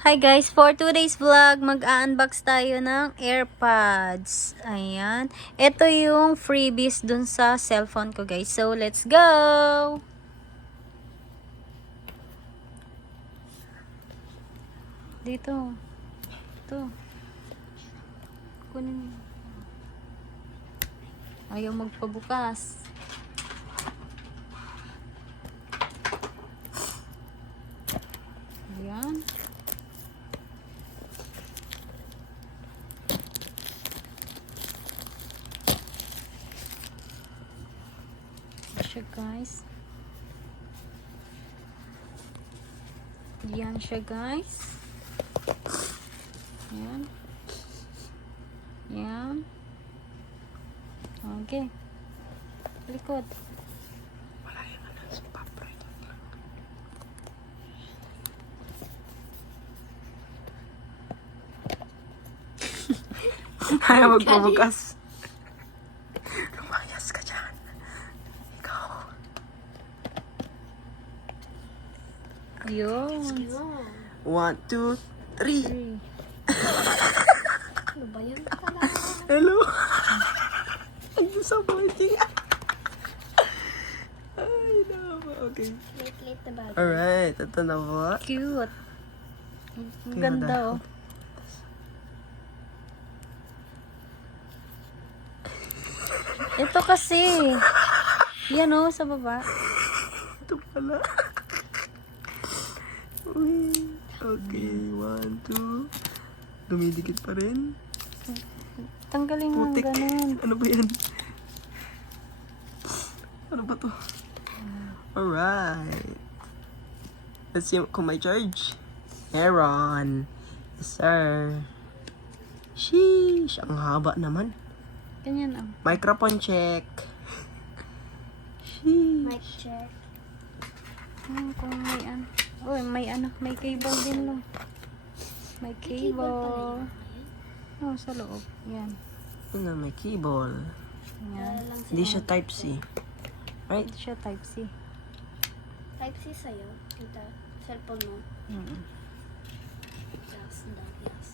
Hi guys, for today's vlog, mag-unbox tayo ng Airpods. Ayan. Ito yung freebies dun sa cellphone ko guys. So, let's go! Dito. Ito. Kunin mo. Ayaw magpabukas. Ayan. Siya guys. Yan siya guys. Yan. Yan. Okay. Likod. Wala yan na sa paprito lang. Ayaw magpabukas. Lumayas ka dyan. Ikaw. Yun. 1, 2, 3. Ano ba yan pala? Hello. Ang disappointing. Ay, naman. Okay. Late na bagay. Alright, ito na po. Cute. Ang Tingnan ganda natin. oh. Ito kasi. Yan oh, sa baba. Ito pala. Uy. Okay, 1, 2. Dumidikit pa rin. Tanggalin mo ang Putik. ganun. Ano ba yan? Ano ba to? Alright. Let's see kung may charge. Aaron. Yes, sir. Sheesh. Ang haba naman. Ganyan oh. Microphone check. Sheesh. Mic check. Kung may ano. Uy, may cable din no. May cable. Oh, sa loob. Yan. Ano, may cable. Yan. Lang Hindi siya type C. Right? Ito siya type C. Type C sa'yo. Kita. Cellphone mo. Mm. Yes. Yes.